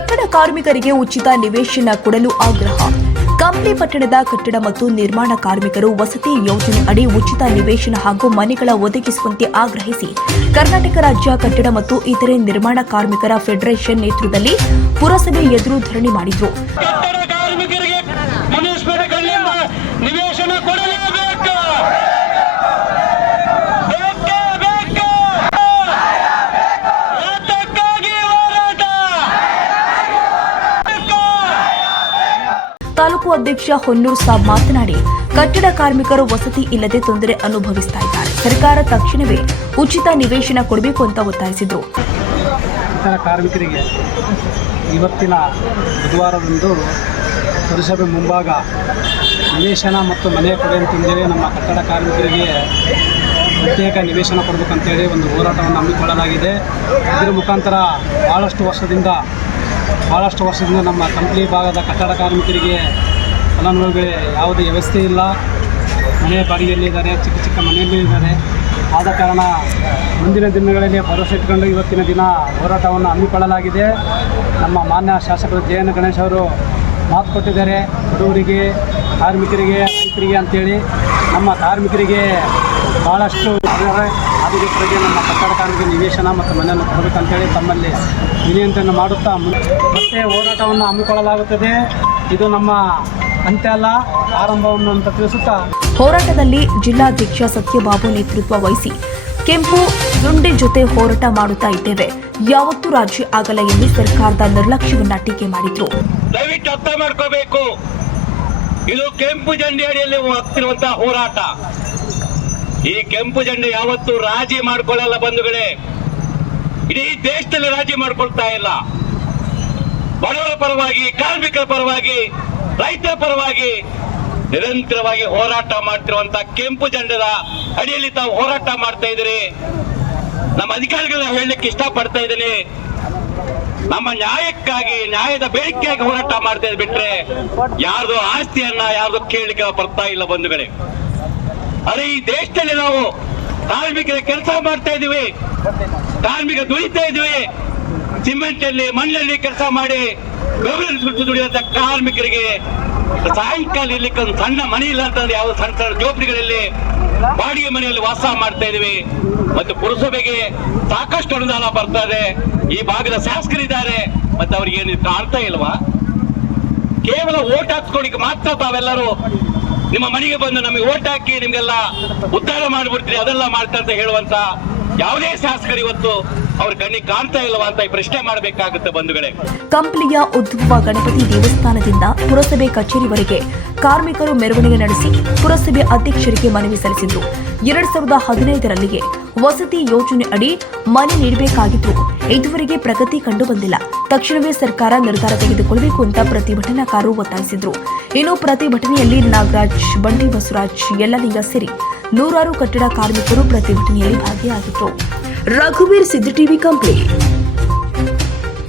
ಕಟ್ಟಡ ಕಾರ್ಮಿಕರಿಗೆ ಉಚಿತ ನಿವೇಶನ ಕೊಡಲು ಆಗ್ರಹ. ಕಂಪ್ಲಿ ಪಟ್ಟಣದ ಕಟ್ಟಡ ಮತ್ತು ನಿರ್ಮಾಣ ಕಾರ್ಮಿಕರು ವಸತಿ ಯೋಜನೆ ಅಡಿ ಉಚಿತ ನಿವೇಶನ ಹಾಗೂ ಮನೆಗಳ ಒದಗಿಸುವಂತೆ ಆಗ್ರಹಿಸಿ ಕರ್ನಾಟಕ ರಾಜ್ಯ ಕಟ್ಟಡ ಮತ್ತು ಇತರೆ ನಿರ್ಮಾಣ ಕಾರ್ಮಿಕರ ಫೆಡರೇಷನ್ ನೇತೃತ್ವದಲ್ಲಿ ಪುರಸಭೆ ಎದುರು ಧರಣಿ ಮಾಡಿದರು. ತಾಲೂಕು ಅಧ್ಯಕ್ಷ ಹೊನ್ನೂರು ಸಾಬ್ ಮಾತನಾಡಿ, ಕಟ್ಟಡ ಕಾರ್ಮಿಕರು ವಸತಿ ಇಲ್ಲದೆ ತೊಂದರೆ ಅನುಭವಿಸುತ್ತಾ ಇದ್ದಾರೆ. ಸರ್ಕಾರ ತಕ್ಷಣವೇ ಉಚಿತ ನಿವೇಶನ ಕೊಡಬೇಕು ಅಂತ ಒತ್ತಾಯಿಸಿದರು. ಕಟ್ಟಡ ಕಾರ್ಮಿಕರಿಗೆ ಇವತ್ತಿನ ಬುಧವಾರದಂದು ಪುರಸಭೆ ಮುಂಭಾಗ ನಿವೇಶನ ಮತ್ತು ಮನೆ ಕೊಡಿ ಅಂತಂದೇಳಿ ನಮ್ಮ ಕಟ್ಟಡ ಕಾರ್ಮಿಕರಿಗೆ ಪ್ರತ್ಯೇಕ ನಿವೇಶನ ಕೊಡಬೇಕಂತೇಳಿ ಒಂದು ಹೋರಾಟವನ್ನು ಹಮ್ಮಿಕೊಳ್ಳಲಾಗಿದೆ. ಇದರ ಮುಖಾಂತರ ಭಾಳಷ್ಟು ವರ್ಷದಿಂದ ನಮ್ಮ ಕಂಪ್ಲಿ ಭಾಗದ ಕಟ್ಟಡ ಕಾರ್ಮಿಕರಿಗೆ ಫಲಾನುಭವಿಗಳಿಗೆ ಯಾವುದೇ ವ್ಯವಸ್ಥೆ ಇಲ್ಲ. ಮನೆ ಬಾಡಿಗೆಯಲ್ಲಿದ್ದಾರೆ, ಚಿಕ್ಕ ಮನೆಯಲ್ಲಿ ಇದ್ದಾರೆ. ಆದ ಕಾರಣ ಮುಂದಿನ ದಿನಗಳಲ್ಲಿ ಭರವಸೆ ಇಟ್ಕೊಂಡು ಇವತ್ತಿನ ದಿನ ಹೋರಾಟವನ್ನು ಹಮ್ಮಿಕೊಳ್ಳಲಾಗಿದೆ. ನಮ್ಮ ಮಾನ್ಯ ಶಾಸಕರು ಜಯಣ್ಣ ಗಣೇಶ್ ಅವರು ಮಾತು ಕೊಟ್ಟಿದ್ದಾರೆ, ಬಡವರಿಗೆ, ಕಾರ್ಮಿಕರಿಗೆ, ರೈತರಿಗೆ ಅಂತೇಳಿ. ನಮ್ಮ ಕಾರ್ಮಿಕರಿಗೆ ಭಾಳಷ್ಟು ಅದಕ್ಕೋಸ್ಕರ ನಮ್ಮ ಕಟ್ಟಡ ಕಾರ್ಮಿಕ ನಿವೇಶನ ಮತ್ತು ಮನೆಯನ್ನು ಕೊಡಬೇಕಂತೇಳಿ ತಮ್ಮಲ್ಲಿ ವಿನಂತಿಯನ್ನು ಮಾಡುತ್ತಾ ಮತ್ತೆ ಹೋರಾಟವನ್ನು ಹಮ್ಮಿಕೊಳ್ಳಲಾಗುತ್ತದೆ. ಇದು ನಮ್ಮ ಅಂತ್ಯ ಅಲ್ಲ, ಆರಂಭವನ್ನು ಅಂತ ತಿಳಿಸುತ್ತಾ ಹೋರಾಟದಲ್ಲಿ ಜಿಲ್ಲಾಧ್ಯಕ್ಷ ಸತ್ಯಬಾಬು ನೇತೃತ್ವ ವಹಿಸಿ ಕೆಂಪು ದುಂಡೆ ಜೊತೆ ಹೋರಾಟ ಮಾಡುತ್ತಾ ಇದ್ದೇವೆ, ಯಾವತ್ತೂ ರಾಜಿ ಆಗಲ್ಲ ಎಂದು ಸರ್ಕಾರದ ನಿರ್ಲಕ್ಷ್ಯವನ್ನ ಟೀಕೆ ಮಾಡಿದ್ರು. ದಯವಿಟ್ಟು ಅರ್ಥ ಮಾಡ್ಕೋಬೇಕು, ಇದು ಕೆಂಪು ಜೆಂಡೆ ಅಡಿಯಲ್ಲಿ ಆಗ್ತಿರುವಂತಹ ಹೋರಾಟ. ಈ ಕೆಂಪು ಜೆಂಡೆ ಯಾವತ್ತೂ ರಾಜಿ ಮಾಡ್ಕೊಳ್ಳಲ್ಲ ಬಂಧುಗಳೇ. ಇಡೀ ದೇಶದಲ್ಲಿ ರಾಜಿ ಮಾಡ್ಕೊಳ್ತಾ ಇಲ್ಲ. ಬಡವರ ಪರವಾಗಿ, ಕಾರ್ಮಿಕರ ಪರವಾಗಿ, ರೈತರ ಪರವಾಗಿ ನಿರಂತರವಾಗಿ ಹೋರಾಟ ಮಾಡ್ತಿರುವಂತಹ ಕೆಂಪು ಜೆಂಡದ ಅಡಿಯಲ್ಲಿ ತಾವು ಹೋರಾಟ ಮಾಡ್ತಾ ಇದ್ದೀರಿ. ನಮ್ಮ ಅಧಿಕಾರಿಗಳನ್ನ ಹೇಳಲಿಕ್ಕೆ ಇಷ್ಟಪಡ್ತಾ ಇದ್ದೀನಿ, ನಮ್ಮ ನ್ಯಾಯಕ್ಕಾಗಿ, ನ್ಯಾಯದ ಬೇಡಿಕೆಯಾಗಿ ಹೋರಾಟ ಮಾಡ್ತಾ ಇದ್ ಬಿಟ್ರೆ ಯಾರ್ದು ಆಸ್ತಿಯನ್ನ ಯಾರ್ದು ಕೇಳಲಿಕ್ಕೆ ಬರ್ತಾ ಇಲ್ಲ ಬಂಧುಗಳೇ. ಅರೆ, ಈ ದೇಶದಲ್ಲಿ ನಾವು ಕಾರ್ಮಿಕರ ಕೆಲಸ ಮಾಡ್ತಾ ಇದೀವಿ, ಕಾರ್ಮಿಕ ದುಡಿತಾ ಇದೀವಿ. ಸಿಮೆಂಟ್ ಅಲ್ಲಿ, ಮಣ್ಣಲ್ಲಿ ಕೆಲಸ ಮಾಡಿ ಬೆವರು ದುಡಿಯುವಂತ ಕಾರ್ಮಿಕರಿಗೆ ಸಾಯಂಕಾಲ ಇರ್ಲಿಕ್ಕೆ ಒಂದು ಸಣ್ಣ ಮನೆ ಇಲ್ಲ ಅಂತಂದ್ರೆ ಯಾವ ಸಣ್ಣ ಜೋಪಡಿಗಳಲ್ಲಿ ಬಾಡಿಗೆ ಮನೆಯಲ್ಲಿ ವಾಸ ಮಾಡ್ತಾ ಇದೀವಿ. ಮತ್ತು ಪುರಸಭೆಗೆ ಸಾಕಷ್ಟು ಅನುದಾನ ಬರ್ತಾ ಇದೆ. ಈ ಭಾಗದ ಶಾಸಕರಿದ್ದಾರೆ, ಮತ್ತೆ ಅವ್ರಿಗೆ ಏನು ಕಾಣ್ತಾ ಇಲ್ವಾ? ಕೇವಲ ಓಟ್ ಹಾಕ್ಸ್ಕೊಳಿಕ್ಕೆ ಮಾತ್ರ ತಾವೆಲ್ಲರೂ ನಿಮ್ಮ ಮನೆಗೆ ಬಂದು ನಮಗೆ ಓಟ್ ಹಾಕಿ ನಿಮ್ಗೆಲ್ಲ ಉದ್ಧಾರ ಮಾಡಿಬಿಡ್ತೀರಿ, ಅದೆಲ್ಲ ಮಾಡ್ತಾ ಅಂತ ಹೇಳುವಂತ ಯಾವುದೇ ಶಾಸಕರು ಇವತ್ತು ಅವ್ರ ಕಣ್ಣಿಗೆ ಕಾಣ್ತಾ ಇಲ್ಲವಾ ಅಂತ ಈ ಪ್ರಶ್ನೆ ಮಾಡಬೇಕಾಗುತ್ತೆ ಬಂಧುಗಳೇ. ಕಂಪ್ಲಿಯ ಉದ್ಭವ ಗಣಪತಿ ದೇವಸ್ಥಾನದಿಂದ ಪುರಸಭೆ ಕಚೇರಿವರೆಗೆ ಕಾರ್ಮಿಕರು ಮೆರವಣಿಗೆ ನಡೆಸಿ ಪುರಸಭೆ ಅಧ್ಯಕ್ಷರಿಗೆ ಮನವಿ ಸಲ್ಲಿಸಿದ್ರು. 2015ರಲ್ಲಿಯೇ ವಸತಿ ಯೋಜನೆ ಅಡಿ ಮನೆ ನೀಡಬೇಕಾಗಿದ್ರು. ಇದುವರೆಗೆ ಪ್ರಗತಿ ಕಂಡು ಬಂದಿಲ್ಲ. ತಕ್ಷಣವೇ ಸರ್ಕಾರ ನಿರ್ಧಾರ ತೆಗೆದುಕೊಳ್ಳಬೇಕು ಅಂತ ಪ್ರತಿಭಟನಾಕಾರರು ಒತ್ತಾಯಿಸಿದ್ರು. ಇನ್ನು ಪ್ರತಿಭಟನೆಯಲ್ಲಿ ನಾಗರಾಜ್, ಬಂಡಿ ಬಸವರಾಜ್, ಯಲ್ಲಲಿಂಗ ಸೇರಿ ನೂರಾರು ಕಟ್ಟಡ ಕಾರ್ಮಿಕರು ಪ್ರತಿಭಟನೆಯಲ್ಲಿ ಭಾಗಿಯಾಗಿದ್ದರು. ರಘುವೀರ್ ಸಿದ್ದಿ ಟಿವಿ ಕಂಪ್ಲಿ.